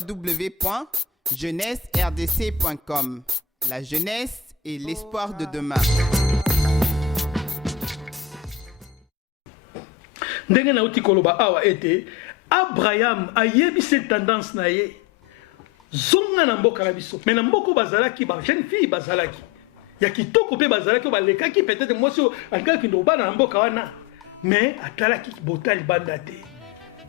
www.jeunesseRDC.com. La jeunesse et l'espoir de demain. Ndenge na uti koloba awa ete Abraham ayebi cette tendance na ye zonga na mboka na biso mais na mboko bazalaki ba jeune fille bazalaki ya kitoko pe bazalaki balekaki peut-être moi so alingaki ndo bana na mboka wana mais atalaki botali banda te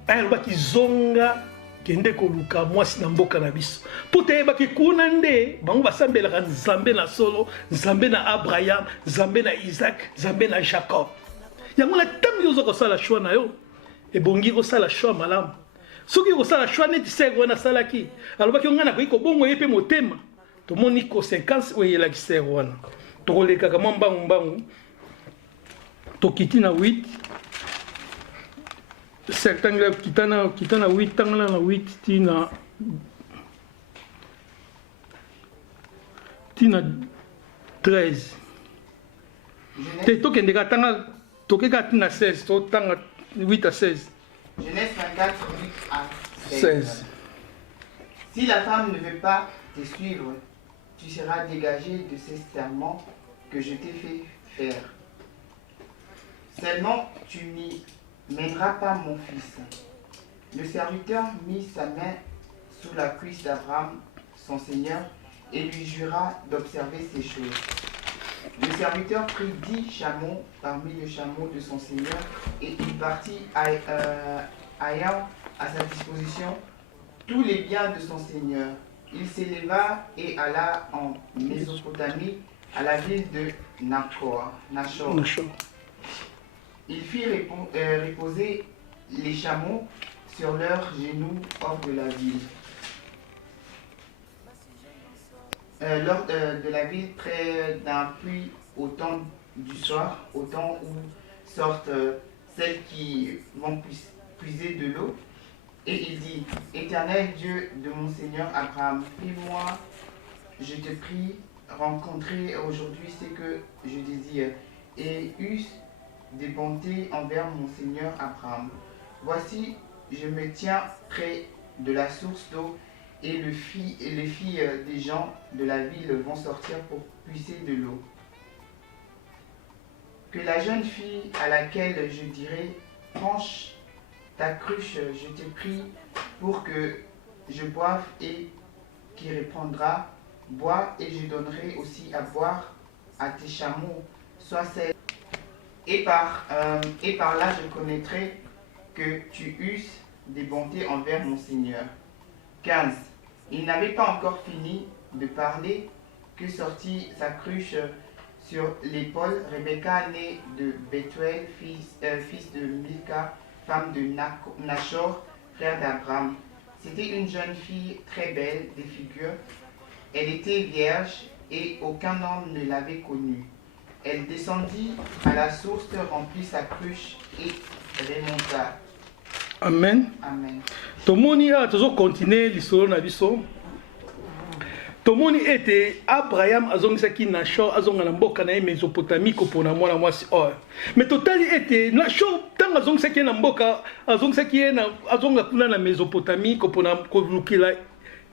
ayalobaki zonga kende koluka mwasi na mboka na biso po teyebaki kuna nde bango basambelaka nzambe na solo nzambe na Abraham nzambe na Isaac nzambe na Jacob yango na ntango yo ozokosala choix na yo ebongi kosala choix malamu soki kosala choix neti sere wana asalaki alobaki yo ngai nakoki kobongo ye mpe motema tomoni conséquence oyo eyelaki sere wana tokolekaka mwa mbangu tokiti na 8 certains kitana 8 tangana na 8 tina 13 te tokendeka tanga tokeka tina 16 totanga 8 à 16 Genèse 24, 8 à 16. Si la femme ne veut pas te suivre, tu seras dégagé de ces serments que je t'ai fait faire. Seulement, tu n'y mèneras pas mon fils. Le serviteur mit sa main sous la cuisse d'Abraham, son seigneur, et lui jura d'observer ces choses. Le serviteur prit 10 chameaux parmi les chameaux de son seigneur et il partit ayant à sa disposition tous les biens de son seigneur. Il s'éleva et alla en Mésopotamie à la ville de Nachor. Il fit reposer les chameaux sur leurs genoux hors de la ville. Lors de la ville, près d'un puits au temps du soir, au temps où sortent celles qui vont puiser de l'eau. Et il dit, Éternel Dieu de mon Seigneur Abraham, fais-moi, je te prie, rencontrer aujourd'hui ce que je désire, et eusse des bontés envers mon Seigneur Abraham. Voici, je me tiens près de la source d'eau, et les filles des gens de la ville vont sortir pour puiser de l'eau. Que la jeune fille à laquelle je dirai, penche ta cruche, je te prie, pour que je boive, et qui répondra, bois, et je donnerai aussi à boire à tes chameaux, soit celle. Et par là je connaîtrai que tu eusses des bontés envers mon Seigneur. 15. Il n'avait pas encore fini de parler que sortit sa cruche sur l'épaule Rebecca, née de Bethuel, fils de Milka, femme de Nachor, frère d'Abraham. C'était une jeune fille très belle de figure. Elle était vierge et aucun homme ne l'avait connue. Elle descendit à la source, remplit sa cruche et remonta. Amen. Amen. Tomoni a toujours continué l'histoire na biso. Tomoni ete Abraham azongisaki Nachor azonga na mboka na Mésopotamie ko pona mwana mwasi oyo. Mais totali ete Nachor tanga azongisaki na mboka azongisaki na azonga kuna na Mésopotamie ko pona ko lukila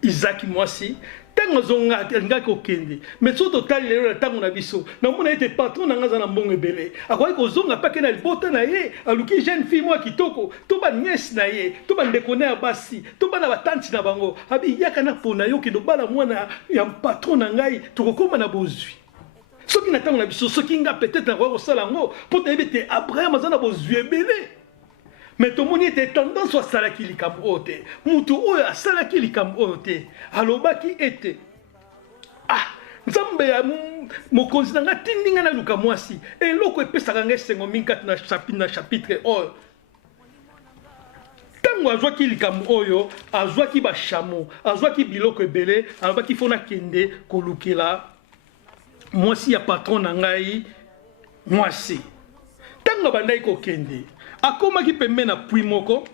Isaac mwasi. Tango zonga nga ko kende mais so totali lelo tango na biso na mona ete patron na ngaza na mbongo ebele akoyi ko zonga pake na libota na ye aluki jeune fille moi kitoko to ba nièce na ye to ba ndeko na basi to ba na batanti na bango abi yaka na pona yo kido bala mwana ya patron na ngai to kokoma na bozwi soki na tango na biso soki nga peut-être na ko sala ngo po te bete Abraham azana bozwi ebele. Mais tout le monde était tendance à salaki likambo te. Mutu oyo asalaki likambo te. Alobaki ete. Ah, nzambe ya mokonzi nanga tindinga na luka mwasi. Eloko epesaka nga esengo minkati na chapitre oyo. Tango azwaki likambo oyo, azwaki ba chameau, azwaki biloko ebele, alobaki fona kende kolukela mwasi ya patron na ngai mwasi. Tango bandai ko kende. Akomaki pembe na pui moko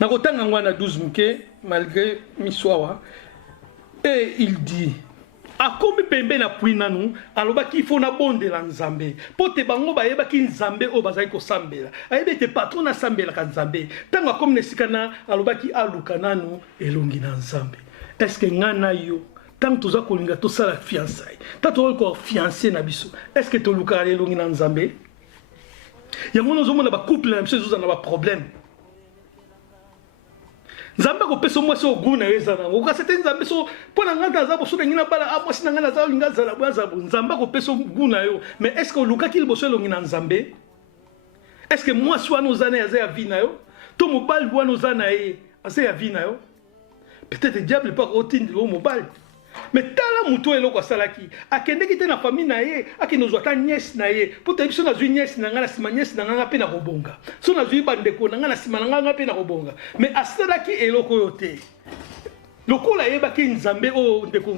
nakotanga ngwana 12 muke malgré miswawa et il dit akomi pembe na pwi nanu alobaki ifo na bondela nzambe po te bango bayebaki nzambe oyo bazali kosambela ayebi ete patron asambelaka nzambe ntango akomi na esika na alobaki aluka nanu elongi na nzambe. Eske nga na yo ntango toza kolinga tosala fiançailles ntango toza kofiance na biso eske tolukaka elongi na nzambe? Yango nazomona bacouple na biso ezozala na baproblème. Nzambe akopesa mwasi oyo gu na yo eza nango kasi te nzambe so mpo na ngai naza boso ndenge nabala mwasi na ngai naza olinga azala boye azala boye nzambe akopesa gu na yo mais est ce que olukaki liboso elongi na nzambe? Est ce que mwasi wana oza na ye aza ya vi na yo to mobali wana oza na ye aza ya vi na yo? Peut-être diable mpo akotindela oyo mobali mais tala mutu eloko asalaki akendeki te na famille na ye akende ozwa ata niesi na ye mpo toyebi so nazwi niesi na ngai na nsima niesi na ngai mpe na kobonga so nazwi bandeko na ngai na nsima na ngai mpe na kobonga mais asalaki eloko oyo te lokola ayebaki nzambe oyo ndeko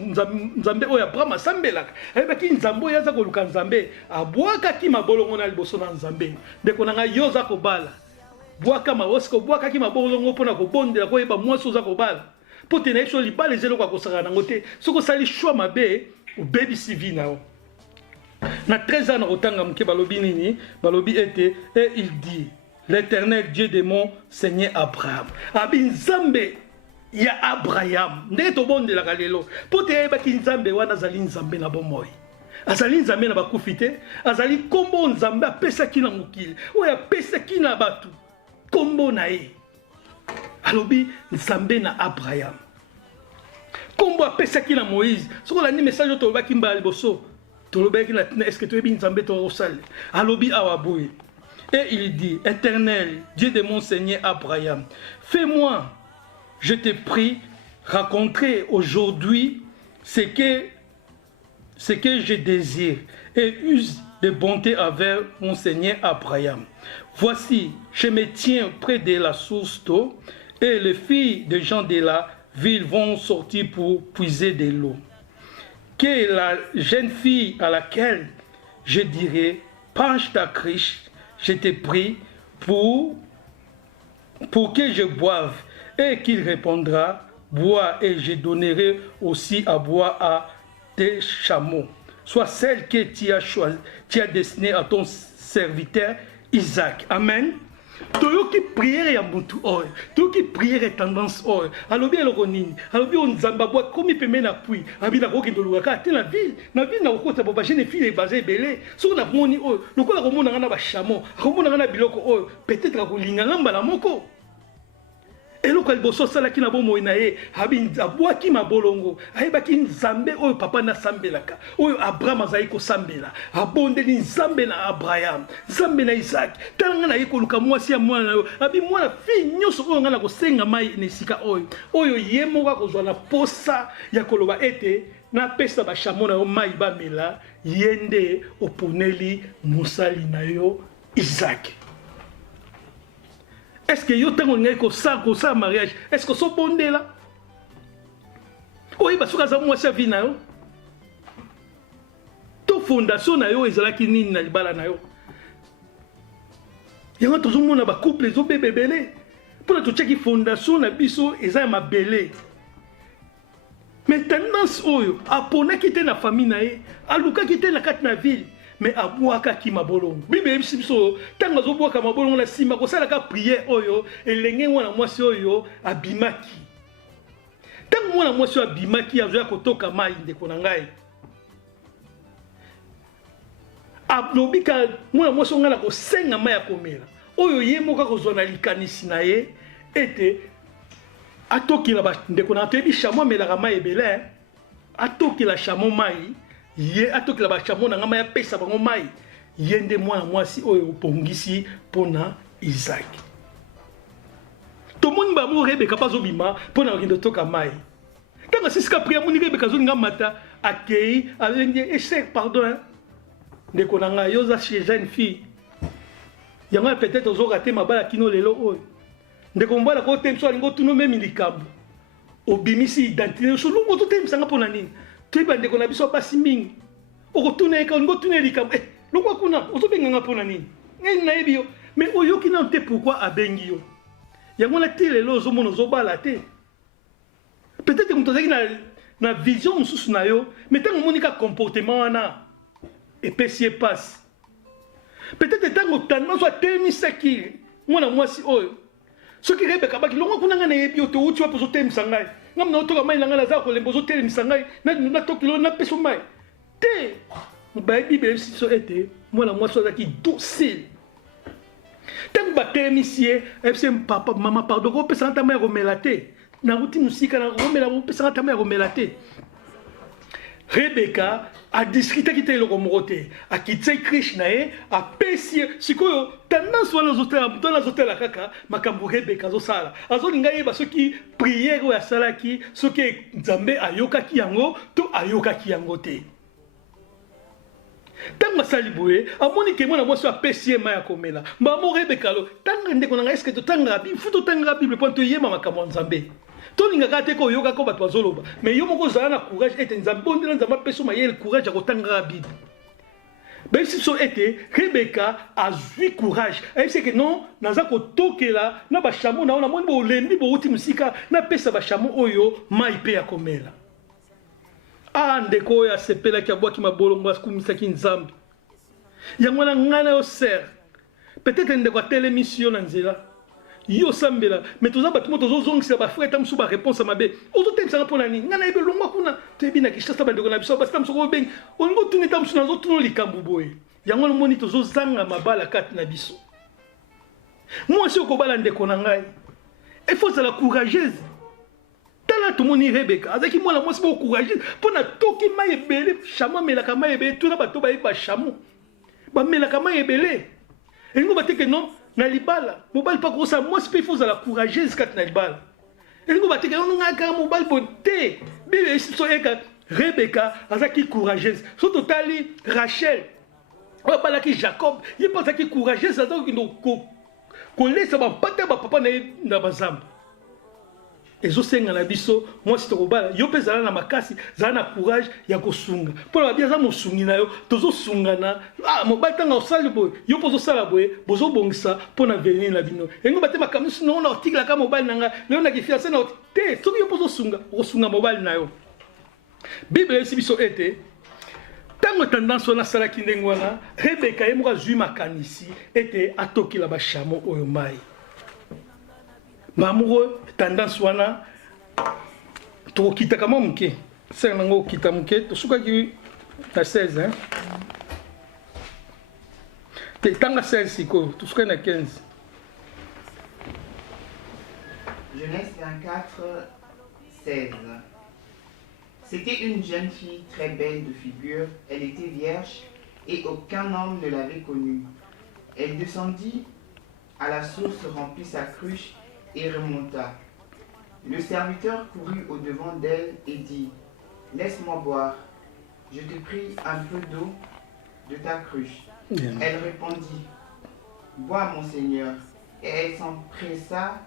nzambe oyo abraham asambelaka ayebaki nzambe oyo aza koluka nzambe abwakaki mabolongo na liboso na nzambe ndeko na ngai yo oza kobala bwaka maosika obwakaki mabolongo mpona kobondela koyeba mwasi oza kobala pour te naïso li les éloquents qu'on s'en a noté ce que ça les choix ma bé ou baby civi na na 13 ans otanga mke balobi nini balobi était et il dit l'Éternel Dieu de mon Seigneur Abraham abin zambe ya Abraham ndé to bonde la kalelo pour te ba ki nzambe wana zali nzambe na bomoy azali nzambe na bakufite azali kombo nzambe apesa ki na mokili oya pesa ki na batu kombo na ye alobi nzambe na Abraham kombo apesaki na Moïse soko la ni message tolobaki mbala liboso tolobaki na est-ce que toyebi nzambe tokosala alobi awaboye et il dit Éternel Dieu de mon Seigneur Abraham fais-moi je te prie raconter aujourd'hui ce que je désire et use de bonté envers mon Seigneur Abraham. Voici je me tiens près de la source d'eau et les filles des gens de la ville vont sortir pour puiser de l'eau. Que la jeune fille à laquelle je dirai, penche ta cruche, je te prie pour que je boive. Et qu'il répondra, bois et je donnerai aussi à boire à tes chameaux. Soit celle que tu as destinée à ton serviteur Isaac. Amen. Toyoki prière ya mutu oy toyoki prière tendance oy alobi eloko nini alobi onzamba bwa komi peme na pui abina koki ndoluka te na ville na okota boba jeune fille basé belé so na moni oy lokola komona ngana ba chamo komona ngana biloko oy peut-être ko linga ngamba la moko eloko liboso salaki na bomoi na ye abinza bwaki mabolongo ayebaki nzambe oyo papa na sambelaka oyo Abraham azali kosambela abondeli nzambe na Abraham nzambe na Isaac tala na ye koluka mwasi ya mwana na yo abi mwana fi nyonso oyo ngana kosenga mai na esika oyo ye moko akozwa na posa ya koloba ete na pesa bashamo na yo mai bamela ye nde oponeli mosali na yo Isaac. Est-ce que yo tango ngai ko sa mariage est-ce que so bondé là oyi basuka za mwasi ya vi na yo to fondation na yo ezalaki nini na libala na yo yango tozomona bacouple ezobebebele mpona totiaki fondation na biso eza ya mabele mais tendance oyo aponaki te na famille na ye alukaki te na kati na ville mais abwakaki mabolongo bible yebisi biso ntango azobwaka mabolongo na nsima kosalaka priere oyo elenge mwana mwasi oyo abimaki ntango mwana mwasi oyo abimaki azoya kotoka mai ndeko na ngai alobika mwana mwasi oyo ngai na kosenga mai ya komela oyo ye moko akozwa na likanisi na ye ete atokila ndeko na toyebi shamo amelaka mai ebele atokila shamo mai ye atokila bachamo na ngama ya pesa bango mai yende mwana mwasi oyo opongisi pona Isaac to moni ba mo Rebeka bazobima pona okende toka mai tanga sisika priya moni Rebeka zolinga mata akei alenge échec pardon ndeko na nga yoza chez jeune fille yango peut-être ozo rater mabala kino lelo oyo ndeko mbala ko temso alingo tuno memi likambo obimisi identité so lungo to temsanga pona nini Tiba ndeko na biso basi mingi. Okotuna eka ngotuna likambo. Lokwa kuna ozobenga ngapona nini? Ngai na yebi yo. Mais oyoki na te pourquoi abengi yo. Yango na tile lo zo mono zo bala te. Peut-être que mutozaki na vision mosusu na yo mais ntango omoni ka comportement wana epesi ye pasi peut-être ntango tendance atelemisaki mwana mwasi oyo soki Rebeka baki longo kuna nga nayebi yo touti wapo ozotelemisa ngai ngam na otoka mai na ngai naza kolemba ozotelemisa ngai natoki lo napesa mai te bayebi beyebisi biso ete mwana mwasi azalaki docile ntango batelemisi ye ayebisi ye papa mama pardon kopesanga ntama ya komela te nauti mosika na komela kopesanga ntama ya komela te Rebeka adiskitaki te eloko moko te akitisaki krish na ye apesi ye sikoyo tendance wana azotala kaka makambo Rebeka azosala azolinga yeba soki priere oyo asalaki soki nzambe ayokaki yango to ayokaki yango te ntango asali boye amoni ke mwana mwasi apesi ye mai ya komela mbamo Rebeka lo tanga ndeko na ngai eske totangaka bible fu totangaka bible mpo toyeba makambo ya nzambe tolingaka te koyokaka bato bazoloba mais yo moko ozala na courage ete nzambe bondela nzambe apesi mayele courage ya kotangaka bible bayebisi biso ete Rebeka azwi courage ayebisi eke non naza kotokela na bashamo na yo namoni bolembi bouti mosika napesa bashamo oyo mai mpe ya komela ndeko oyo asepelaki abwaki mabolongo akumisaki nzambe yango na ngai na yo ser peut-être ndeko atelemisi yo na nzela yo sambela mais toza bato mo tozozongisa bafrère tamosu baréponse mabe ozotemisanga mpo na nini ngai nayebi longwa kuna toyebi na kishasa bandeko na biso basi tamosu obengi olingi otuni tamosu nazotuna likambo boye yango nomoni tozozanga mabala kati na biso mwasi okobala ndeko na ngai efo ozala courageuse tala tomoni Rebeka azalaki mwana mwasi moko courageuse mpo na toki mai ebele shamo amelaka mai ebele tuna bato bayebi bashamo bamelaka mai ebele elingo bateke non na libala mobali pa kosa mwasi mpe ifo ozala courageuse kati na libala elingo bateke nongaka mobali bo te bible so eka Rebeka azalaki courageuse so totali Rachel oyo abalaki Jacob ye mpe azalaki courageuse azalaki kolesa bapata bapapa na ye na bazamba ezosenga na biso mwasi tokobala yo mpe zala na makasi zala na courage ya kosunga mpo na babi aza mosungi na yo tozosungana mobali ntango osali boye yo mpo ozosala boye bozobongisa mpo na venir na bino yango bate makambo sino na otikelaka mobali na nga leo na kifiance na te soki yo mpo ozosunga okosunga mobali na yo bible eyebisi biso ete ntango tendance wana asalaki ndenge wana Rebeka ye moko azwi makanisi ete atokela bashamo oyo mai mamuro tendance wana tokokitaka mwa moke sere nango okita moke tosukaki na 16 te tanga 16 sikoyo tosukaki na 15 Genèse 24, 16. C'était une jeune fille très belle de figure, elle était vierge et aucun homme ne l'avait connue. Elle descendit à la source, remplit sa cruche et remonta. Le serviteur courut au-devant d'elle et dit « Laisse-moi boire, je te prie un peu d'eau de ta cruche. » Elle répondit « Bois, mon Seigneur. » Et elle s'empressa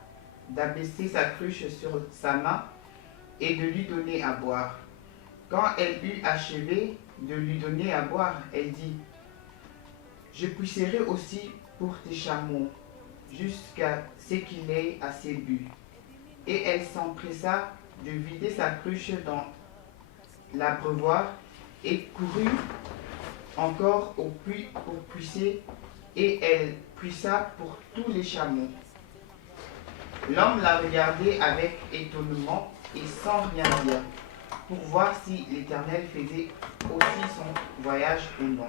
d'abaisser sa cruche sur sa main et de lui donner à boire. Quand elle eut achevé de lui donner à boire, elle dit « Je puiserai aussi pour tes chameaux, jusqu'à ce qu'il ait assez bu. » Et elle s'empressa de vider sa cruche dans l'abreuvoir et courut encore au puits pour puiser, et elle puisa pour tous les chameaux. L'homme la regardait avec étonnement et sans rien dire, pour voir si l'Éternel faisait aussi son voyage ou non.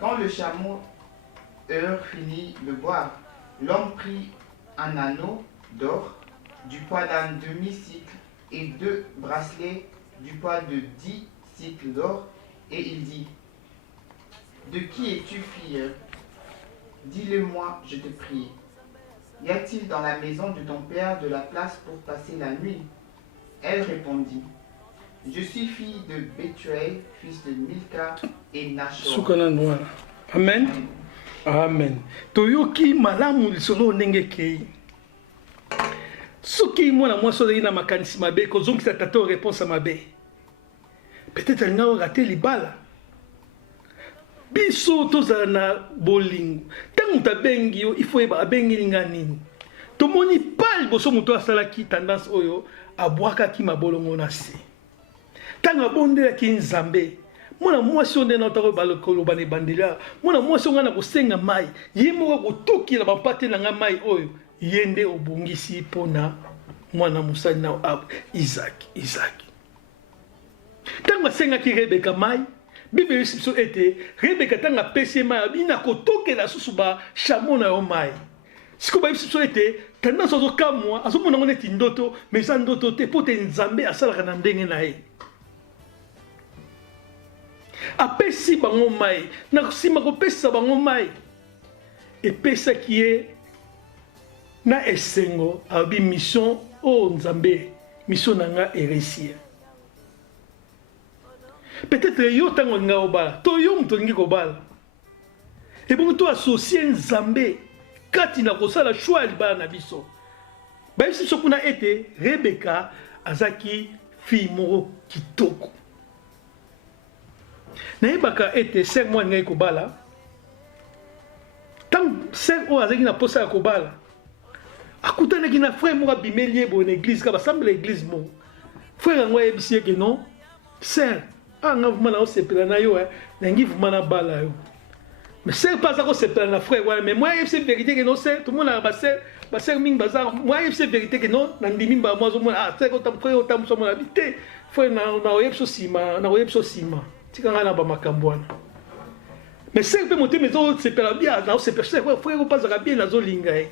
Quand le chameau finit de boire, l'homme prit un anneau d'or du poids d'un demi-cycle et 2 bracelets du poids de 10 cycles d'or, et il dit « De qui es-tu, fille? Dis-le-moi, je te prie. Y a-t-il dans la maison de ton père de la place pour passer la nuit? » Elle répondit « Je suis fille de Bethuel, fils de Milka et Nachor. » Amen. Amen. Toyoki malamu lisolo ndenge kei. Soki mwana mwasi ozali na makanisi mabe kozongisa tata réponse mabe. Peut-être alinga raté libala. Biso tozala na bolingo. Tango tabengi yo, il faut yeba abengi linga nini. Tomoni pa liboso moto asalaki tendance oyo abwakaki mabolongo na se. tanga bondela ki nzambe mwana mwasi onde na tako balokoloba ne bandela mwana mwasi onga na kosenga mai ye moko kotokila bampate na nga mai oyo yende obongisi pona mwana musali na Isaac tanga senga ki Rebeka mai Bible biso ete Rebeka tanga pesi mai abina kotokela susu ba chameau na yo mai siko ba biso ete tanda sozo kamwa azomona ngone tindoto mais ndoto te pote nzambe asalaka na ndenge na ye apesi bango mai na nsima kopesa bango mai epesaki ye na esengo abi mission o nzambe mission na nga eresia peut-être yo tango nga obala to yo muto ngi kobala ebongo to associer nzambe kati na kosala choix libala na biso bayisi so kuna ete Rebeka azaki fille moko kitoko nayebaka ete ser mwa ngai kobala tant ser o azaki na posa ya kobala akutanaki na frère moko abimeli ye boye na église ka basambela église moko frère yango ayebisi ye ke non ser nga vuma na osepela na yo nangi vuma na bala yo mais ser mpe aza kosepela na frère wana mais moi ayebisi vérité ke non ser tomonaka baser mingi baza moi ayebisi vérité ke non nandimi mbala mwa azomona ser frère otambusa mona bi te frère na oyebisi osima tika nga na bamakambo wana mais ser mpe motema ezosepela bia naosepela ser frère opazaka bien nazolinga ye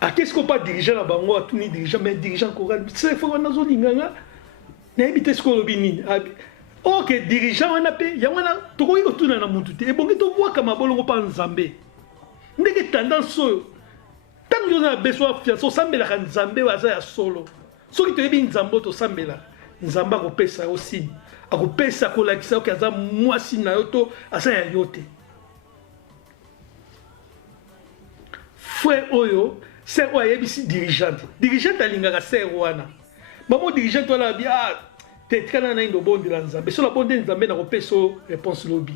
akesi ko pa dirigeant na bango atuni dirigeant mais dirigeant koral ser frère wana nazolinga nga nayebi te siko olobi nini ok dirigeant wana mpe yango wana tokoki kotuna na mutu te ebongi tobwaka mabolongo mpa nzambe ndenge tendance oyo ntango yoza na beso ya fiance osambelaka nzambe aza ya solo soki toyebi nzambe oyo tosambelaka nzambe akopesa yo sini akopesa kolakisa oki aza mwasi na yo to aza ya yo te frère oyo ser oyo ayebisi dirigeante alingaka ser wana bamo dirigeante wana abi te tikana na indo bondela nzambe so na bondeli nzambe na kopesa réponse lobi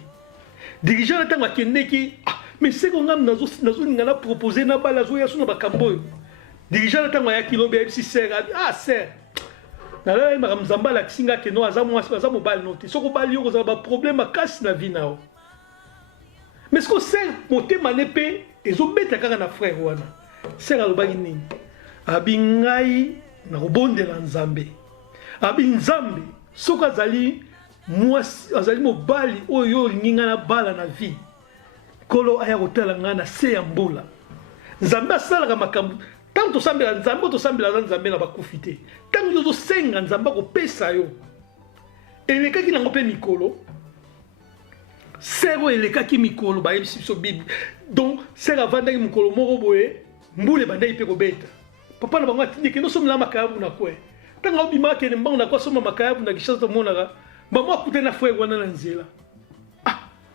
dirigeant na ntango akendeki mais seko ngam nazolinga na propose na bala azoya so na bakambo oyo dirigeant na ntango ayaki lobi ayebisi ser abi ser nalayebaka nzambe alakisi nga ke no aza mobali no te soki obali yo kozala baproblème makasi na vi na yo mais siko ser motema ne mpe ezobeta kaka na frère wana ser alobaki nini abi ngai na kobondela nzambe abi nzambe soki azali mobali oyo olingi nga na bala na vie kolo aya kotala nga na se ya mbula nzambe asalaka makambo ntango tosambela nzambe tosambela aza nzambe na bakufi te ntango yo ozosenga nzambe akopesa yo elekaki nango mpe mikolo ser oyo elekaki mikolo bayebisi biso bible donc ser avandaki mokolo moko boye mbula ebandaki mpe kobeta papa na bango atindiki nosomela makayabu na kwe ntango obimaka kende mbango na kwa soma makayabu na kishasa tomonaka bamo akute na frère wana na nzela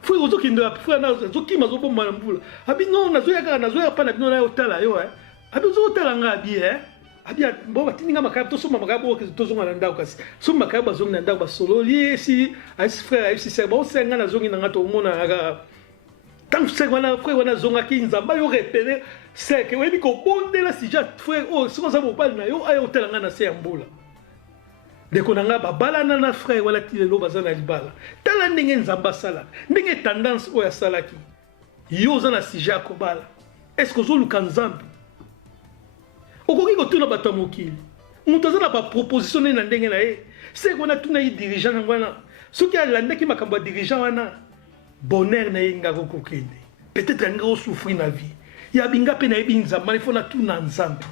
frère ozokende wapi frère azokima azoboma na mbula abi non nazoya kaka nazoya mpa na bino na otala yo abi ozotala nga abi abi bo batindinga makayabu tosoma makayabu oyo tozonga na ndako kasi soma makayabu azongi na ndako basololi esi ayesi frère ayesi ser baosenga nazongi na nga tomona kaka tant que frère wana zongaki nzamba yo repere seke oyebi kobondela sija frère oyo soki oza mobali na yo aya otala nga na se ya mbula ndeko na nga babalana na frère wana ti lelo baza na libala tala ndenge nzamba asalaka ndenge tendance oyo asalaki yo oza na sija ya kobala estce ozoluka nzambe okoki kotuna bato ya mokili moto aza na baproposition nde na ndenge na ye seke wana tuna ye dirigeant yango wana soki alandaki makambo ya dirigeant wana bonheur na ye ngako kokende peut-être anga osouffrir na vie ya binga mpe nayebi nzambe ifo natuna nzambe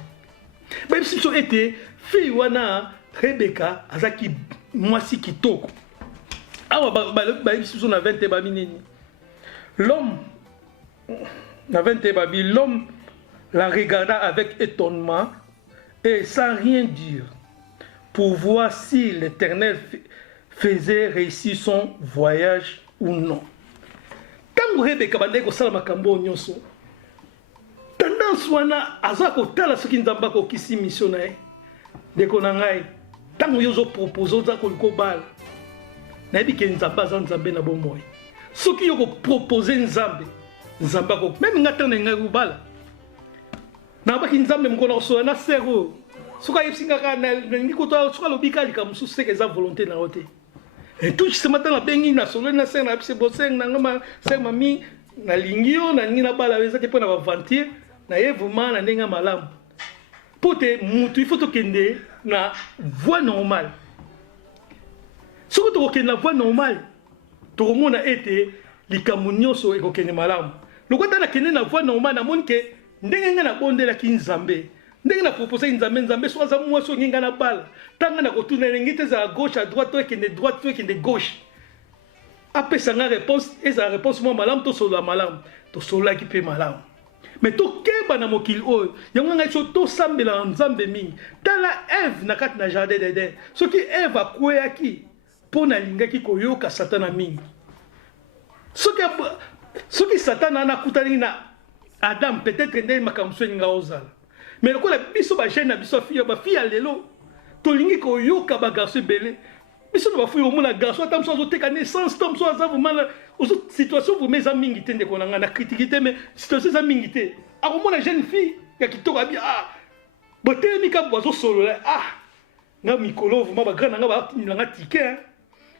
bayebisi biso ete fille wana Rebeka azaki mwasi kitoko awa bayebisi biso na 20 babi nini l'homme na 20 babi l'homme la regarda avec étonnement et sans rien dire pour voir si l'Éternel faisait réussir son voyage ou non. Tango Rebeka bandai kosala makambo nyonso tendance wana aza kotala soki nzambe akokisi mission na ye ndeko na ngai ntango yo ozopropose oza koliko bala nayebi ke nzambe aza nzambe na bomoi soki yo kopropose nzambe meme nga ntango na ngai kobala nabaki nzambe mokona kosola na ser oyo soka yepsingaka nalingi kota soka lobika lika mosusu seke eza volonté na yo te et tout justement na bengi na solo na seng na bise boseng na ngama seng mami nalingi yo nalingi na bala eza te mpo na baventir na ye vraiment na ndenge malamu po te mutu il faut tokende na voie normale soki tokokende na voie normale tokomona ete likambo nyonso ekokende malamu lokola nakende na voie normale namoni ke ndenge nga nabondelaki nzambe ndenge na proposaki nzambe so aza mwasi oyo ngenga na bala ntango na kotuna elengi te ezala gauche à droite to ekende droite to ekende gauche apesanga réponse ezala réponse mwa malamu tosolola malamu tosololaki mpe malamu mais tokeba na mokili oyo yango ngai so tosambela na nzambe mingi tala Eve na kati na jardin d'Eden soki Eve akweyaki mpo na alingaki koyoka satana mingi soki satana anakutani na Adam peut-être ndenge makambo so eninga ozala mais lokola biso bagene na biso bafi ya lelo tolingi koyoka bagarso ebele biso na bafuyi omona garso ata moso azoteka naissance to moso aza vraimen situation vraimen eza mingi te ndeko na ngai na kritiki te mais situation eza mingi te akomona jeune fille ya kitoko abi botelemi ka bazosolola nga mikolo vraimen bagrand na nga batinilanga tike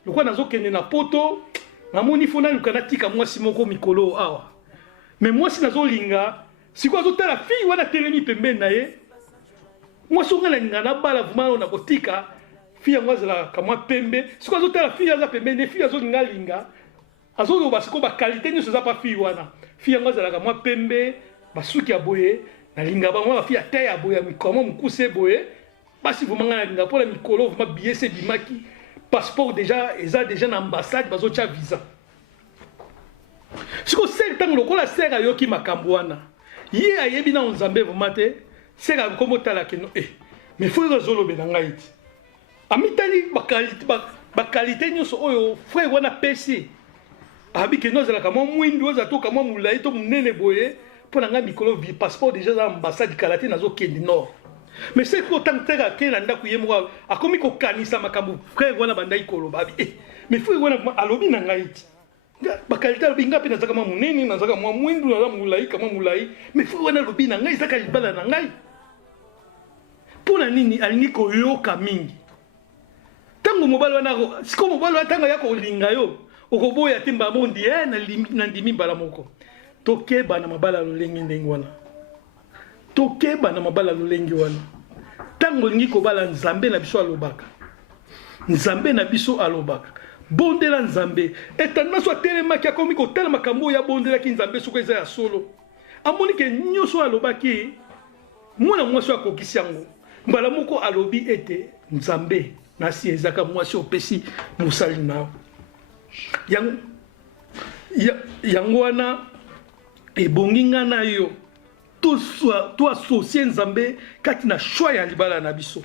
lokola nazokende na poto namoni fo naluka natika mwasi moko mikolo awa mais mwasi nazolinga sikoyo azotala fille wana telemi pembeni na ye mwasi onga nalinga na bala vraimen na kotika fille yango azalaka mwa pembe sikoyo azotala fille aza pembeni fille azolinga linga azoloba sikoyo bakalite nyonso eza pa fille wana fille yango azalaka mwa pembe basuki ya boye nalinga bamwa bafille ya te ya boye ya mikolo mokuse boye basi vraimen nga nalinga mpona mikolo vraimen billet ebimaki passeport déjà eza déjà na ambassade bazotia visa sikoyo ser ntango lokola ser ayoki makambo wana ye ayebi na nzambe vraimen te ser akomi otalaka no mais frère azolobela ngai ti amitali bakalite nyonso oyo frère wana pesi abi keno azalaka mwa mwindu azatoka mwa molai to monene boye mpo na ngai mikolo passeport déjà za ambassade kala te nazokende nord mais c'est que autant que akende na ndako ye moko akomi kokanisa makambo frère wana bandaki koloba abi mais frère wana alobi na ngai ti bakalite alobi nga mpe nazaka mwa monene nazaka mwa mwindu naza molai kamwa molai mais frère wana alobi na ngai ezaka libala na ngai mpo na nini alingi koyoka mingi ntango mobali wana sikoyo mobali wana ntango ya kolinga yo okoboya te mbamondi nandimi mbala moko tokeba na mabala lolenge ndenge wana tokeba na mabala lolenge wana ntango olingi kobala nzambe na biso alobaka nzambe na biso alobaka bondela nzambe etanda so atelemaki akomi kotala makambo oyo abondelaki nzambe soko eza ya solo amoni ke nyonso alobaki mwana mwasi akokisi yango mbala moko alobi ete nzambe nasi ezaka mwasi opesi mosali nao yango wana ebongi nga na yo toasocie nzambe kati na shwa ya libala na biso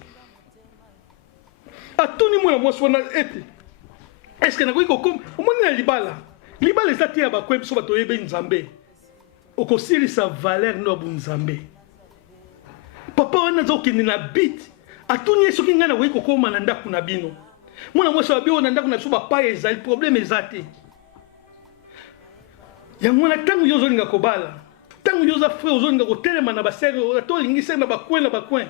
atuni mwana mwasi wana ete eske nakoki kokoma omoni na libala eza te ya bakwe biso bato oyebe nzambe okosilisa valeur no ya bonzambe papa wana aza okende na bit atuni ye soki ngai nakoki kokoma na ndako na bino mwana mwasi babi oyo na ndako na biso bapaya ezali problème eza te yango wana ntango yo ozolinga kobala ntango yo oza frère ozolinga kotelema na basere to olingi sere na bacoin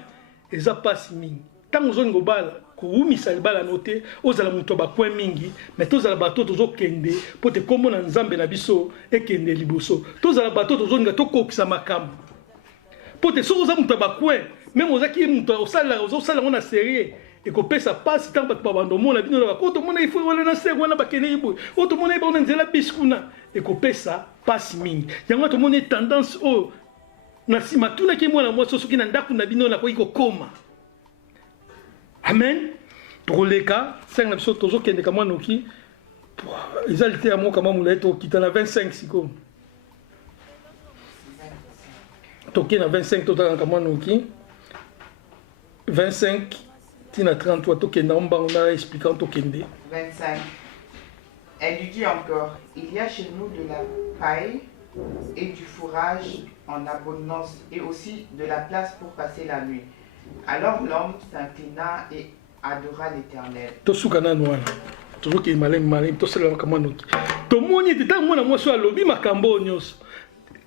eza mpasi mingi ntango ozolinga kobala kowumisa libala no te ozala moto ya bacoin mingi mais tozala bato tozokende mpo te kombo na nzambe na biso ekende liboso tozala bato tozolinga tokokisa makambo mpo te soki oza moto ya bacoin meme ozaki moto ozosala yango na serie ekopesa pasi ntango bato babanda omona bino na bako otomona ifo wana na sere wana bakende ye boye otomona ye baona nzela bisi kuna ekopesa pasi mingi yango tomoni tendance oyo na nsima tunaki mwana mwasi soki na ndako na bino nakoki kokoma amen tokoleka senge na biso tozokendeka mwa noki eza lite ya moka mwa molai tokita na 25 sikoyo toke na 25 totalaka mwa noki 25 tina 33 tokenda mbango na expliquant tokende 25. Elle lui dit encore, il y a chez nous de la paille et du fourrage en abondance et aussi de la place pour passer la nuit. Alors l'homme s'inclina et adora l'Éternel. Tosukana noana. Tozoki malem tosala makambo noki. Tomoni teta mwana mwasi alobi makambo nyonso.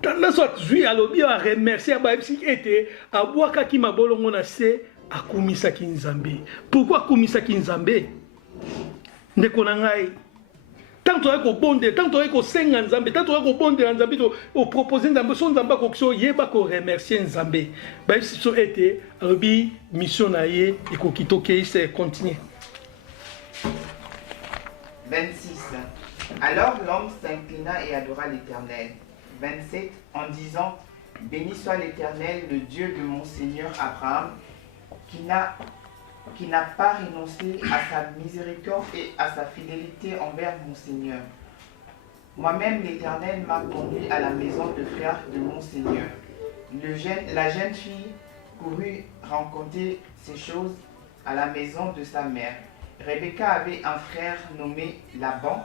Tanda so azui alobi a remercier ba epsi ete abwaka ki mabolongo na se akumisaki Nzambe. Pourquoi akumisaki Nzambe? Ndeko na ngai, tant que tu bonde, tant que tu senga Nzambe, tant que tu bonde Nzambe, tu proposer Nzambe, son Nzambe ko yeba ko remercier Nzambe. Ba si so été rebi mission na ye et ko kitoke c'est continuer. 26. Alors l'homme s'inclina et adora l'Éternel. 27. En disant, béni soit l'Éternel, le Dieu de mon Seigneur Abraham, qui n'a pas renoncé à sa miséricorde et à sa fidélité envers mon Seigneur. Moi-même, l'Éternel m'a conduit à la maison de frères de mon Seigneur. La jeune fille courut rencontrer ces choses à la maison de sa mère. Rebecca avait un frère nommé Laban,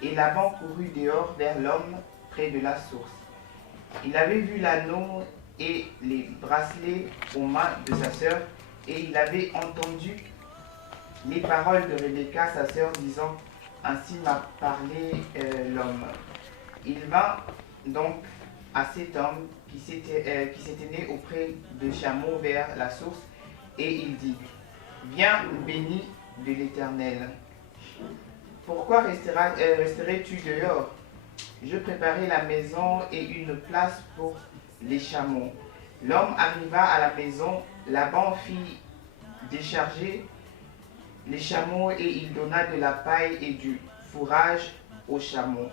et Laban courut dehors vers l'homme près de la source. Il avait vu l'anneau et les bracelets aux mains de sa sœur, et il avait entendu les paroles de Rebecca, sa sœur, disant, ainsi m'a parlé l'homme. Il vint donc à cet homme qui s'était né auprès de chameaux vers la source, et il dit, viens béni de l'Éternel. Pourquoi resterais-tu dehors? Je préparai la maison et une place pour les chameaux. L'homme arriva à la maison, Laban fit décharger les chameaux et il donna de la paille et du fourrage aux chameaux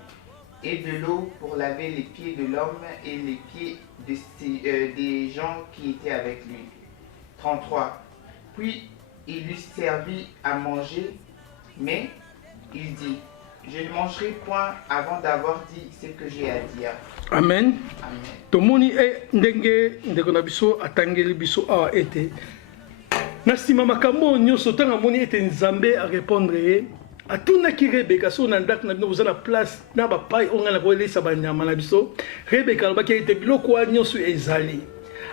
et de l'eau pour laver les pieds de l'homme et les pieds des gens qui étaient avec lui. 33. Puis il lui servit à manger, mais il dit, je ne mangerai point avant d'avoir dit ce que j'ai à dire. Amen. Amen. Tomoni ndenge ndeko na biso atangeli biso awa ete na nsima makambo nyonso ntango amoni ete Nzambe arépondre atunaki Rebeka so na ndako na bino boza na place na bapai onga na koelesa banyama na biso. Rebeka alobaki ete biloko wana nyonso ezali,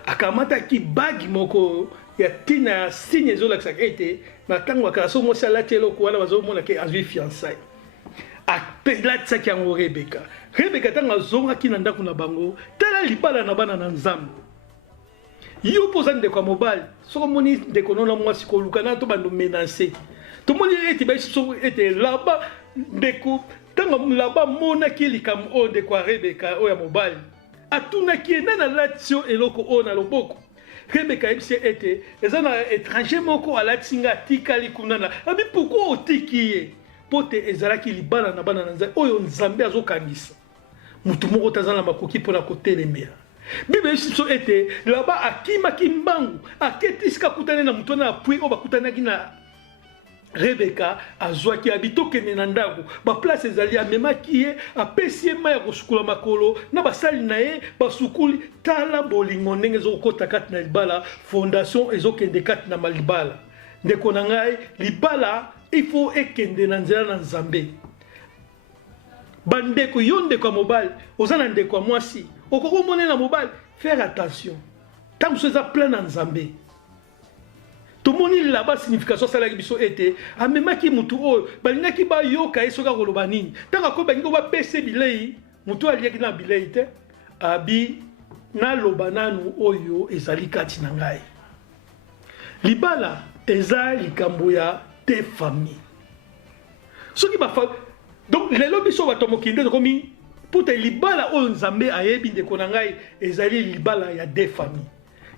akamataki bagi moko ya tina ya signe ezolakisaka ete na ntango akala so mwasi alati eloko wana bazomona ke azwi fiançailles. Apelatisaki yango Rebeka. Rebeka ntango azongaki na ndako na bango, tala libala na bana na Nzambe. Yo poza ndeko ya mobali, soko moni ndeko nona mwasi koluka na to bando menacer. To moni ete ba so ete laba ndeko ntango laba monaki likambo o ndeko ya Rebeka o ya mobali. Atunaki na latio eloko o na loboko. Rebeka yebisi ete eza na étranger moko alatinga tikali kunana. Abi pourquoi otiki ye? Pote ezalaki libala na bana na Nzambe oyo Nzambe azokangisa. Mutu moko tazana makoki pona kotelemela. Bible yebisi ete laba akimaki mbangu aketisika kutane na mutu na apui o bakutanaki na Rebeka azwaki abitokene na ndako ba place ezali amemaki ye apesi ye mai ya kosukula makolo na basali na ye basukuli tala bolingo ndenge ezokota kati na libala fondation ezokende kati na malibala. Ndeko na ngai libala il faut ekende na nzela na Nzambe. Bandeko yo ndeko mobile ozana ndeko mwasi okoko mone na mobile faire attention tant que ça plein na Nzambe. Tomoni là-bas signification ça la biso ete amemaki mutu oyo balingaki ba yoka esoka koloba nini tanga ko bango ba pese bilei mutu aliaki na bilei te abi na loba nanu oyo ezali kati na ngai. Libala eza likambo ya te famille. Soki ba donc lelo biso batomokinde komi pour te libala oyo Nzambe ayebi ndeko na ngai ezali libala ya de famille.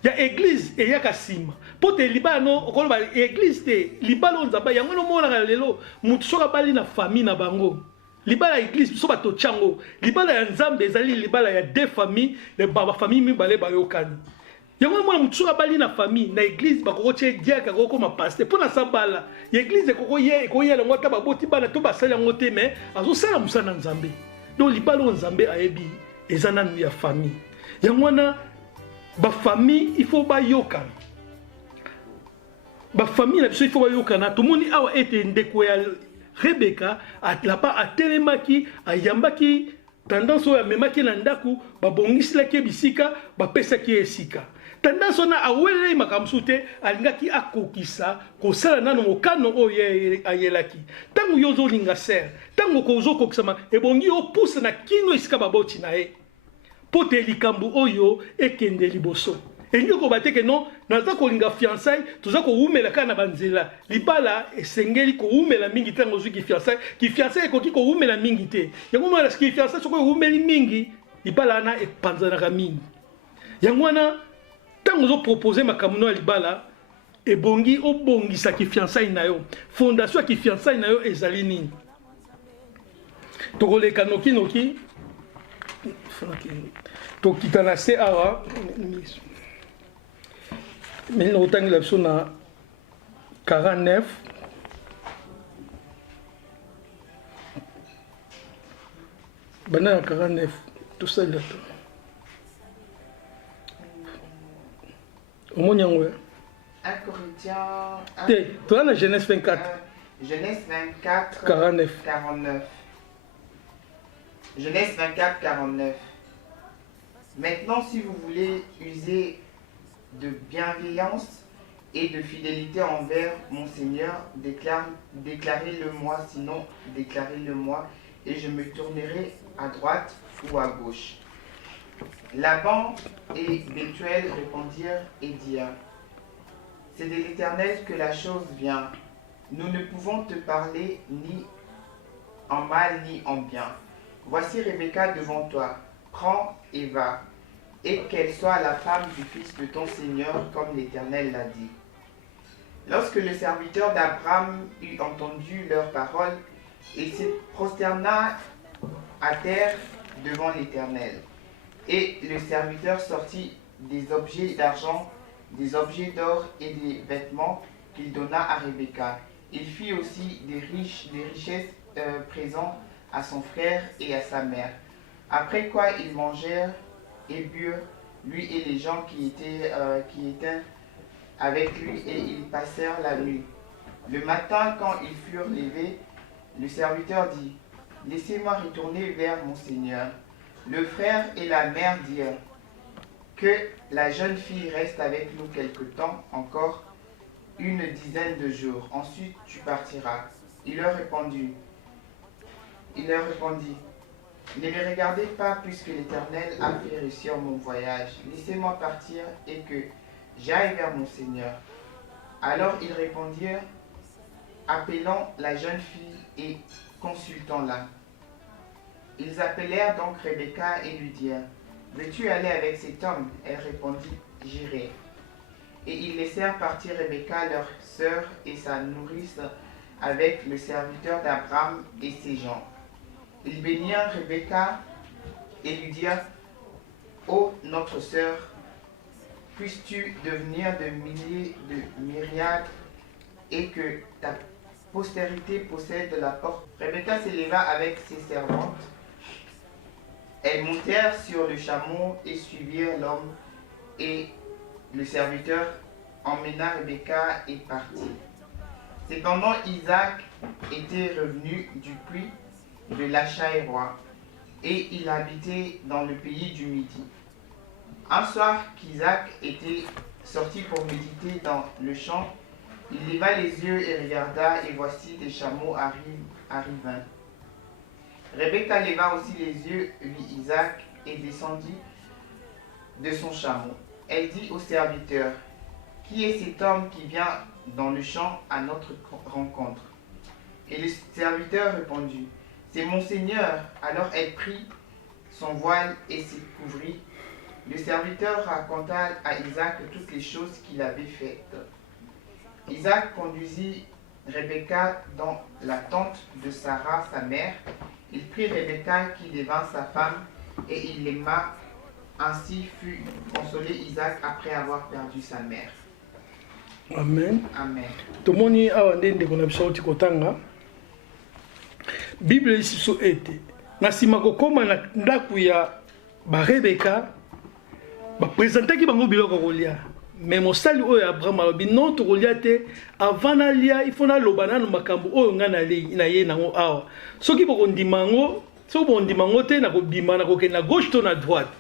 Ya église et ya kasima. Pour te libala no okoloba église te libala oyo Nzambe yango no mona lelo mutu soka bali na famille na bango. Libala église so bato chango. Libala ya Nzambe ezali libala ya de famille, le baba famille mibale bayokani. Yango mwana mutu soka bali na famille na église bakoko tie diaka koko ma pasteur pona sabala. Ya église koko ye longo ta baboti bana to basali yango te mais azo sala musana Nzambe. Donc libala oyo Nzambe ayebi ezana nu ya famille. Yango na ba famille il faut ba yoka. Ba famille la biso il faut ba yoka na tomoni awa ete ndeko ya Rebeka atlapa atelemaki ayambaki tendance oyo amemaki na ndaku babongisilaki bisika bapesaki esika. Tendance na aweleli makamsu te alingaki akokisa kosala nano mokano oyo ayelaki. Tango yo zolinga ser, tango kozokokisama ebongi opusa na kino esika baboti na ye. Pote likambu oyo ekende liboso. Et nous ko bateke non, naza ko linga fiançailles, toza ko umela kana banzela. Libala esengeli ko umela mingi tango zu ki fiançailles ko ki ko umela mingi te. Yango mala ski fiançailles so ko umeli mingi, libala na e panzana ka mingi. Yango wana tango zo proposer makamuno libala e bongi o bongi sa ki fiançailles na yo. Fondation ki fiançailles na yo ezali nini. Toko le kanoki noki. Toki tanase awa. Mais nous avons l'option à 49. Banana 49. Tout ça là. Au moins, 1 Corinthiens. Tu as la Genèse 24. Genèse 24. 49. Genèse 24, 49. Maintenant, si vous voulez user de bienveillance et de fidélité envers mon Seigneur, déclarez-le-moi, sinon déclarez-le-moi, et je me tournerai à droite ou à gauche. Laban et Bethuel répondirent et dirent, c'est de l'Éternel que la chose vient. Nous ne pouvons te parler ni en mal ni en bien. Voici Rebecca devant toi, prends et va, et qu'elle soit la femme du fils de ton Seigneur, comme l'Éternel l'a dit. Lorsque le serviteur d'Abraham eut entendu leurs paroles, il se prosterna à terre devant l'Éternel. Et le serviteur sortit des objets d'argent, des objets d'or et des vêtements qu'il donna à Rebecca. Il fit aussi des richesses présents à son frère et à sa mère. Après quoi ils mangèrent et burent, lui et les gens qui étaient avec lui, et ils passèrent la nuit. Le matin, quand ils furent levés, le serviteur dit, « Laissez-moi retourner vers mon Seigneur. » Le frère et la mère dirent, « Que la jeune fille reste avec nous quelque temps encore, une dizaine de jours. Ensuite tu partiras. » Il leur répondit, « Ne me regardez pas, puisque l'Éternel a fait réussir mon voyage. Laissez-moi partir et que j'aille vers mon Seigneur. » Alors ils répondirent, « Appelons la jeune fille et consultons-la. » Ils appelèrent donc Rebecca et lui dirent, « Veux-tu aller avec cet homme ?» Elle répondit, « J'irai. » Et ils laissèrent partir Rebecca, leur sœur et sa nourrice, avec le serviteur d'Abraham et ses gens. Ils bénirent Rebecca et lui dirent, « Ô notre sœur, puisses-tu devenir de milliers de myriades et que ta postérité possède la porte. » Rebecca s'éleva avec ses servantes. Elles montèrent sur le chameau et suivirent l'homme, et le serviteur emmena Rebecca et partit. Cependant, Isaac était revenu du puits de Lachaïrois, et il habitait dans le pays du Midi. Un soir qu'Isaac était sorti pour méditer dans le champ, il leva les yeux et regarda, et voici des chameaux arrivant. Rebecca leva aussi les yeux, vit Isaac, et descendit de son chameau. Elle dit au serviteur, « Qui est cet homme qui vient dans le champ à notre rencontre ?» Et le serviteur répondit, « C'est mon Seigneur. » Alors elle prit son voile et s'y couvrit. Le serviteur raconta à Isaac toutes les choses qu'il avait faites. Isaac conduisit Rebecca dans la tente de Sarah, sa mère. Il prit Rebecca qui devint sa femme et il l'aima. Ainsi fut consolé Isaac après avoir perdu sa mère. Amen. Amen. Tomoni awa ndende kona bisauti kotanga. Bible isiso ete. Na sima kokoma na ndaku ya ba Rebecca ba présentaki bango biloko kolia. Mais mosali oyo Abraham alobi non to kolia te avant na lia il faut na lobana no makambo oyo nga na ye nango awa. Soki bokondima ngo, soki bokondima ngo te na kobima na kokenda gauche to na droite.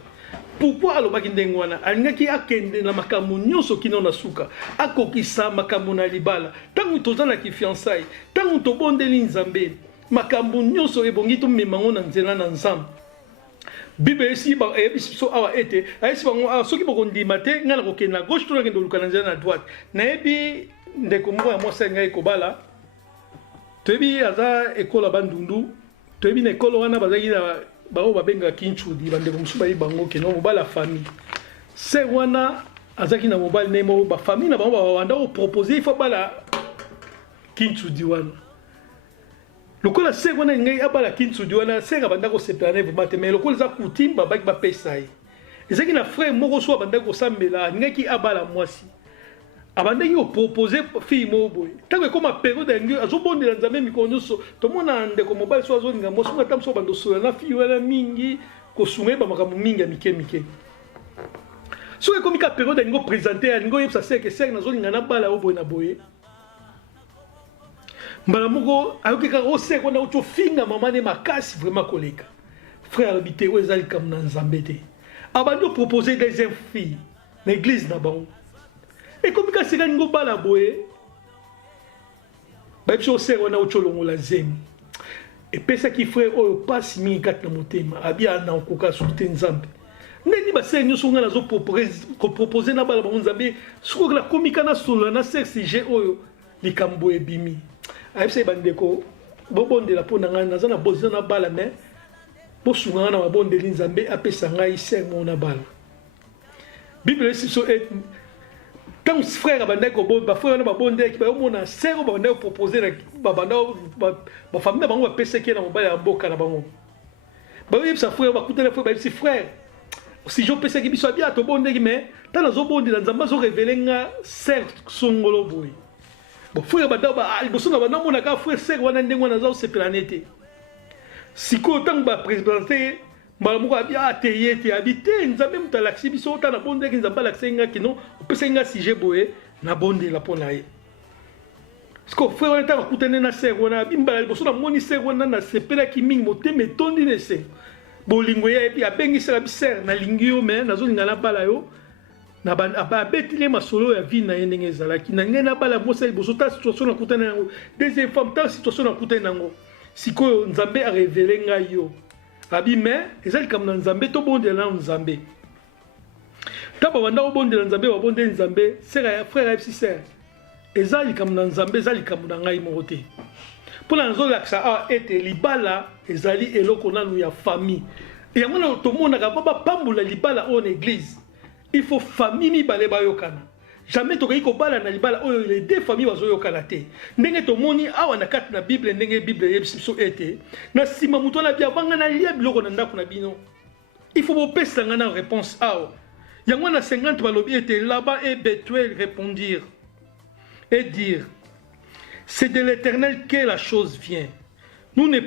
Pourquoi alobaki ndenge wana alingaki akende na makambo nyonso kino na suka akokisa makambo na libala tangu tozala ki fiançailles tangu tobondeli nzambe makambo nyonso ebongi to memango na nzela na nzambe Bible ici so awa ete ayesi bango soki bokondima te ngana kokende na gauche to nakende oluka na nzela na droite nayebi ndeko moko ya mwasi ngai ekobala toyebi aza ekolo bandundu toyebi na ekolo wana bazalaki na bao babengaka kinchudi bandeko mosusu bayebi bango kende mobala famille se wana azalaki na mobali ne moko bafamille na bango bawanda kopropose ifo bala kinchudi wana lokola se wana ngai abala kinchudi wana se abanda kosepela na vraiment te mais lokola eza coutume babaki bapesa ye ezalaki na frère moko so abandaki kosambela alingaki abala mwasi abandaki kopropose fille moko boye ntango ekoma periode yango azobondela nzambe mikolo nyonso tomona ndeko mobali so azolinga mwasi ngo ata moso abanda osola na fille wana mingi kosunga ye bamakambo mingi ya mike mike soki ekomi ka periode alingo présente alingo oyebisa seke seke nazolinga na bala oyo boye na boye mbala moko ayoki kaka oseka wana oti ofinga mama ne makasi vraiment koleka frère alobi te oyo eza likambo na nzambe te abandi opropose deuxième fille na église na bango ekomi ka seka ningo bala boye bayebi so oseka wana oti olongola zemi epesaki frère oyo pasi mingi kati na motema abi ana okoka suki te nzambe ndeni basere nyonso nga nazopropose na bala bango nzambe soki nakomika na solola na sexe je oyo likambo ebimi ayebisa bandeko bobondela mpo na ngai naza na boza na bala me bosunga nga na mabondeli nzambe apesa ngai sermo na bala bible esi so ntango frère abandaki kobonda bafrère wana babondelaki bayomona sero babandaki kopropose bafamille na bango bapesaki ye na mobali ya mboka na bango bayoyebisa frère bakutana frère bayebisi frère si jopesaki biso abia tobondeki me ntango nazobondela nzambe azorevele nga ser songolo boye frère badaba liboso na banda monaka frère ser wana ndenge wana aza osepela ne te sikoyo ntango bapresente mbala moko abi ateye te abi te nzambe moto alakisi biso ota na bondeki nzambe alakisaki nga kino opesaki nga sujet boye na bondela mpo na ye siko frère wana ntango akutane na ser wana abi mbala liboso namoni ser wana nasepelaki mingi motema etondi na esengo bolingo ye epi abengisaka bi ser nalingi yo me nazolinga na bala yo abetile masolo ya vie na ye ndenge ezalaki na ngai nabala mosali liboso ta situation nakutani yango deuxième femme ta situation nakutani yango sikoyo nzambe arevele ngai yo abi me eza likambo na nzambe tobondela na nzambe ta babanda kobondela nzambe babondeli nzambe frère ayebisi ser eza likambo na nzambe eza likambo na ngai moko te mpona nazolakisa awa ete libala ezali eloko nanu ya famille yango na tomonaka po bapambola libala oyo na église il faut famille mibale bayokana jamais tokoki kobala na libala oyo les deux familles bazoyokana te ndenge tomoni awa na kati na bible ndenge bible eyebisi biso ete na nsima moto wana bia banga na lia biloko na ndako na bino il faut bopesanga na réponse awa yango na 50 balobi ete Laban et Bethuel répondirent et dire c'est de l'Éternel que la chose vient nous ne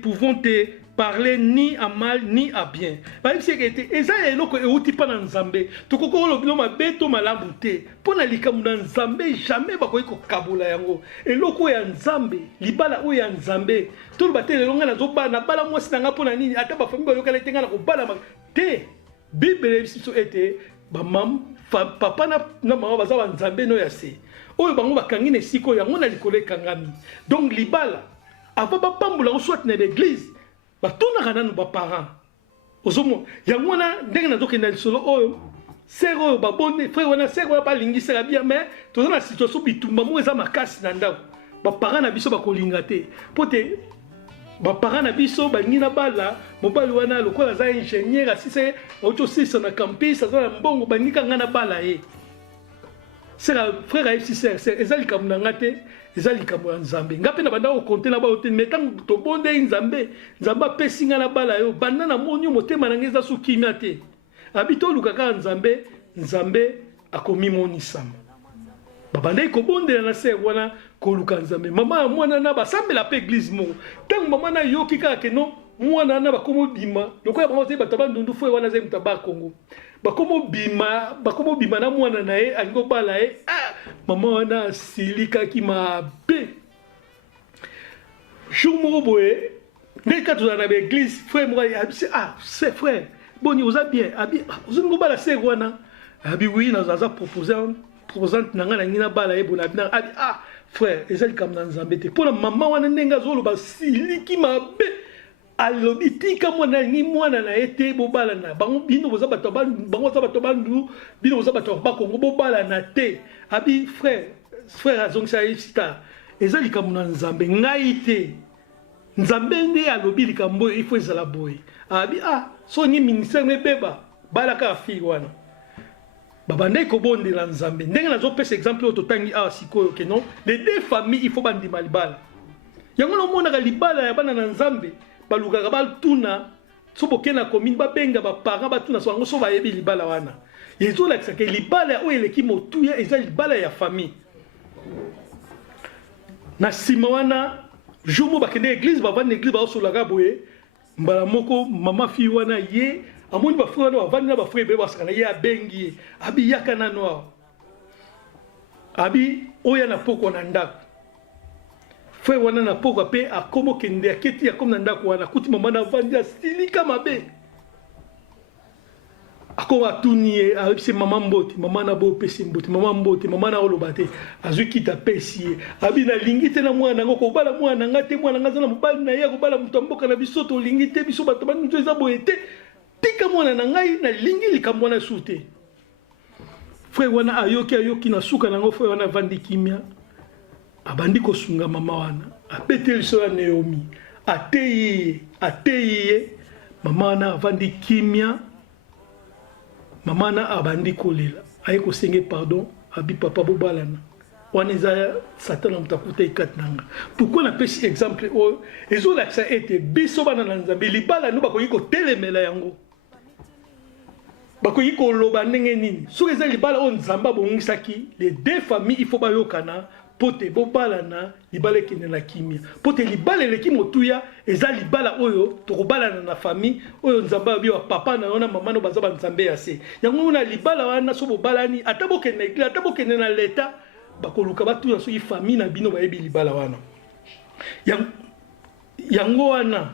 pouvons te parler ni à mal ni à bien. Parce que eza eloko euti pa na nzambe. Tokoko lobilo mabe to malamu te. Pona likamu na nzambe jamais bakoyi ko kabula yango. Eloko ya nzambe, libala o ya nzambe. To batele longa na zoba na bala mwasi na ngapona nini ata ba famille bayokala tenga na ko bala te. Bible biso ete ba mam papa na mama baza ba nzambe no ya se. Oyo bango bakangi na siko yango na likole kangami. Donc libala ava ba pambula ko soit na l'église. Batonaka nanu baparent ozomo yango wana ndenge nazokenda lisolo oyo ser oyo babonde frère wana ser wana balingisaka bia mais toza na situation bitumba moko eza makasi na ndako baparent na biso bakolinga te mpo te baparent na biso balingi na bala mobali wana lokola aza ingénieur asise auti osisa na campus aza na mbongo balingi kanga na bala ye ser frère ayebisi ser eza likambo na nga te eza likambo ya nzambe nga mpe na banda kokonte na bayo te me ntango tobondeli nzambe nzambe apesi nga na bala yo banda na moni yo motema na ngai eza so kimia te abi toluka kaka nzambe nzambe akomimonisama babandaki kobondela na ser wana koluka nzambe mama ya mwana na basambela mpe église moko ntango mama na yoki kaka keno mwana na bakomobima lokola bango te bato bandundu fo wana azali moto aba kongo bakomobima na mwana na ye alingi obala ye mama wana asilikaki mabe jour moko boye ndenge kati ozala na baeglise frère moko abisi c'est frère boni oza bien abi ozolingi obala ser wana abi wi naza proposante na ngai na ngi na bala ye bona abi abi frère eza likambo na nzambe te mpona mama wana ndenge azoloba asiliki mabe alobi tika mwana ni mwana na ete bobala na bango bino boza bato bango za bato bandu bino boza bato ba Kongo bobala na te abi frère azongisa isita eza likambo na nzambe ngai te nzambe nde alobi likambo il faut ezala boye abi so ni ministère mebeba balaka afi wana babandai kobondela nzambe ndenge nazopesa exemple oyo totangi awa sikoyo ke non les deux familles il faut bandima libala yango namonaka libala ya bana na nzambe balukaka batuna so boke na commune babenga baparent batuna so yango so bayebi libala wana ezolakisaka libala oyo eleki motuya eza libala ya famille na nsima wana jour mo bakende église bavandi église baosolaka boye mbala moko mama fille wana ye amoni bafrère wana bavandi na bafrère ebele basakana ye abengi ye abi yaka nano awa abi oya na pokwa na ndako frère wana na pokwa mpe akoma okende aketi akoma na ndako wana akuti mama na avandi asilika mabe akoma atuni ye ayebisi mama mbote mama na boyo opesi mbote mama mbote mama na oloba te azwi kita apesi ye abi nalingi te na mwana yango kobala mwana nga te mwana nga aza na mobali na ye akobala moto ya mboka na biso tolingi te biso bato banito eza boye te tika mwana na ngai nalingi likambo wana esu te frère wana ayoki na suka nango frère wana avandi kimia abandi kosunga mama wana abeteli so ya Naomi ateyi ye mama wana avandi kimia mama wana abandi kolela aye kosenge pardon abi papa bobalana wana eza satan na mutakuta ikati nanga pourquoi napesi exemple oyo ezolakisa ete biso bana na nzambe libala no bakoki kotelemela yango bakoki koloba ndenge nini soki eza libala oyo nzambe abongisaki les deux familles il faut bayokana pote bobalana libala ekende na kimia pote libala eleki motuya eza libala oyo tokobalana na famille oyo nzambe abi wa papa na yo na mama no baza banzambe ya se yango na libala wana so bobalani ata bokende na église ata bokende na leta bakoluka batuna soki famille na bino bayebi libala wana yango wana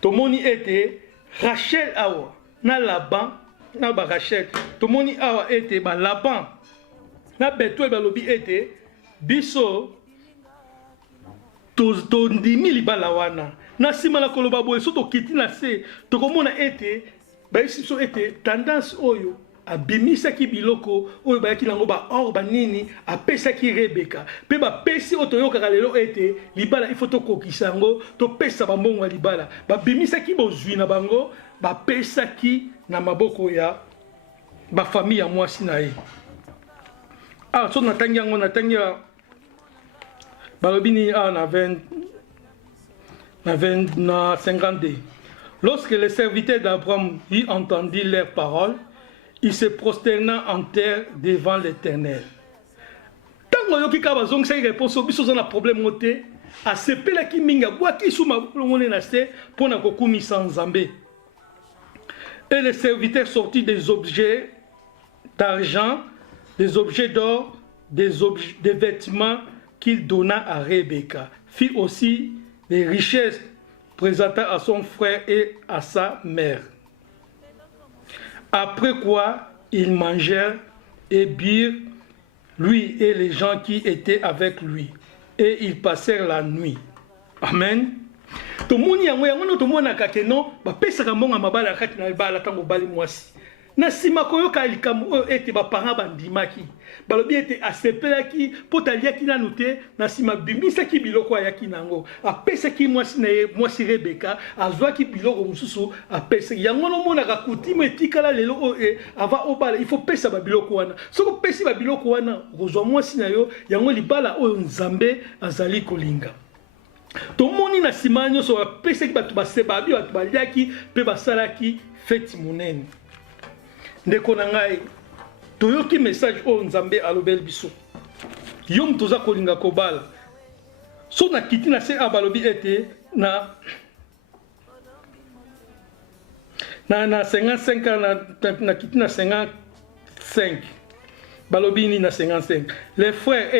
tomoni ete Rachel awa na Laban na ba Rachel tomoni awa ete ba Laban na Betuel balobi ete biso tondimi libala wana na sima na koloba boye so tokiti na se tokomona ete bayisi so ete tendance oyo abimisaki biloko oyo bayaki nango baor banini apesaki Rebeka mpe bapesi oyo toyokaka lelo ete libala ifo tokokisa yango topesa bambongo ya libala babimisaki bozwi na bango bapesaki na maboko ya bafamille ya mwasi na ye so natangi yango natangi balobi nini na 50. Lorsque les serviteurs d'Abraham y entendirent leurs paroles, il se prosterna en terre devant l'Éternel. Tant que yoki kaba zong sai réponse biso za na problème moté a sepela ki minga bwa ki suma longone na se pona kokumi sans Nzambe. Et les serviteurs sortirent des objets d'argent, des objets d'or, des vêtements qu'il donna à Rebecca. Fit aussi des richesses présenta à son frère et à sa mère. Après quoi, ils mangèrent et birent, lui et les gens qui étaient avec lui. Et ils passèrent la nuit. Amen. Tomoni yango yango tomona kakeno ba pesa kambonga mabala kati na bala tango bali mwasi. Na sima koyoka likambo ete ba parents bandimaki. Balobi ete asepelaki potaliaki na nute na sima bimisaki biloko ayaki nango. Apesaki mwasi na ye mwasi Rebeka azwaki biloko mususu apesaki. Yango no mona ka kutimo etikala lelo ava obala il faut pesa ba biloko wana. Soko pesi ba biloko wana kozwa mwasi na yo yango libala oyo Nzambe azali kolinga. Tomoni na sima nyonso bapesaki bato basebabi bato baliaki mpe basalaki feti monene. Ndeko na ngai toyoki message oyo Nzambe alobeli biso yo mutu oza kolinga kobala so na kiti na se abalobi ete na 55 na kiti na 55 balobi ni na 55 les frères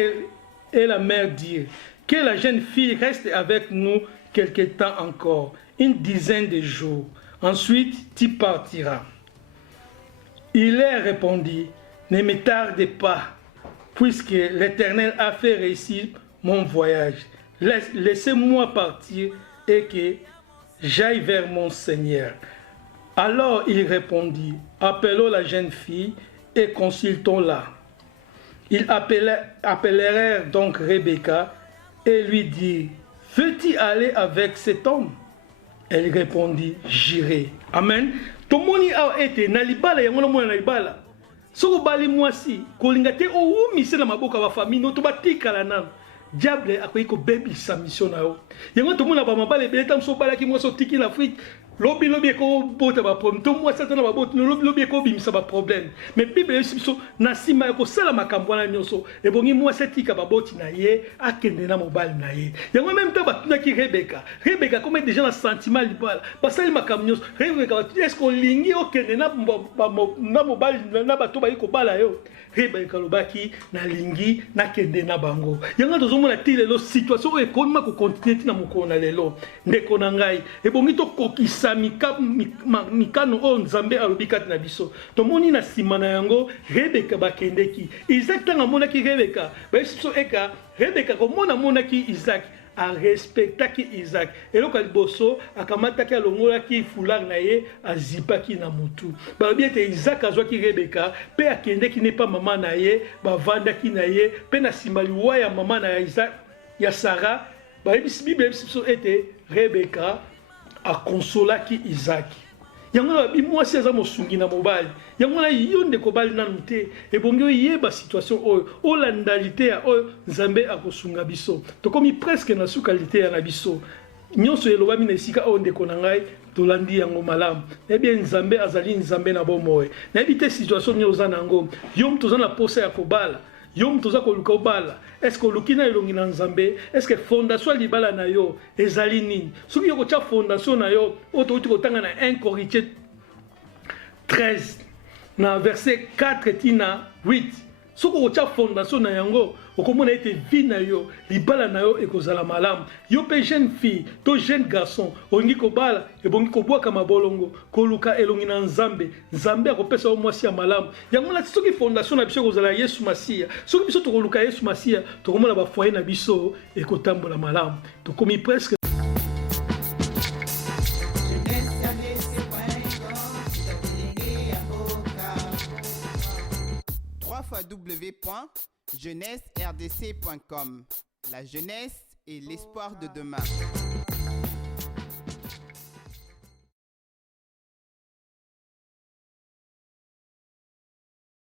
et la mère dirent que la jeune fille reste avec nous quelque temps encore, une dizaine de jours. Ensuite, tu partiras. Il leur répondit, ne me tarde pas, puisque l'Éternel a fait réussir mon voyage. laissez-moi partir et que j'aille vers mon Seigneur. Alors il répondit, appelons la jeune fille et consultons-la. Ils appelèrent donc Rebecca et lui dirent, veux-tu aller avec cet homme? Elle répondit, j'irai. Amen. Tomoni a été nalibala yango mona nalibala. Soko bali mwasi kolingate o umise na maboka ba famille no to batikala na. Diable akoyi ko bebi sa mission na yo. Yango tomona ba mabale beleta mso balaki mwaso tiki na Afrique. Lobi ko bota ba problème. To mwasi tana ba bota lobi ko bimisa ba problème. Mais Bible biso na sima ko sala makambo na nyonso. E bongi mwasi tika ba boti na ye akende na mobile na ye. Yango même temps batuna ki Rebecca. Rebecca comme déjà na sentiment libala. Basali makambo nyonso. Rebecca est-ce qu'on lingi okende na mobile na bato ba ko bala yo. Rebecca lobaki na lingi na kende na bango. Yango tozomona tilelo situation e konma ko continuer na mokona lelo. Ndeko na ngai. E bongi to kokisa mikano o nzambe alobikati na biso tomoni na sima na yango Rebecca bakendeki Isaac tanga monaki Rebecca bayiso eka Rebecca komona monaki Isaac a respectaki Isaac eloko liboso akamataki alongolaki foulard na ye azipaki na mutu balobi ete Isaac azwaki Rebecca pe akendeki ne pa mama na ye bavandaki na ye pe na sima liwa ya mama na Isaac ya Sarah bayebisi Bible biso ete Rebecca a consolaki Isaac. Yango na bi mwasi aza mosungi na mobali. Yango na yonde ko bali na nute e bongi yeba situation o landalité ya o Nzambe akosunga biso. To komi presque na sukalité ya na biso. Nyonso elobami na esika o ndeko na ngai tolandi yango malamu. Na bien Nzambe azali Nzambe na bomoye. Na ebite situation nyoza nango. Yom toza na posa ya kobala. Yom toza koluka obala. Est-ce que lukina elongi na Nzambe? Est-ce que fondation libala na yo ezali nini? Soki yoko tia fondation na yo, oto uti kotanga na 1 Corinthiens 13 na verset 4 tina 8. Soki kotia fondation na yango, okomona ete vie na yo, libala na yo ekozala malamu. Yo pe jeune fille, to jeune garçon, ongi kobala, ebongi kobwaka mabolongo, koluka elongi na Nzambe. Nzambe akopesa yo mwasi ya malamu. Yango na soki fondation na biso kozala Yesu Masia. Soki biso tokoluka Yesu Masia, tokomona ba foyer na biso ekotambola malamu. Tokomi presque www.jeunesseRDC.com. La jeunesse et l'espoir de demain.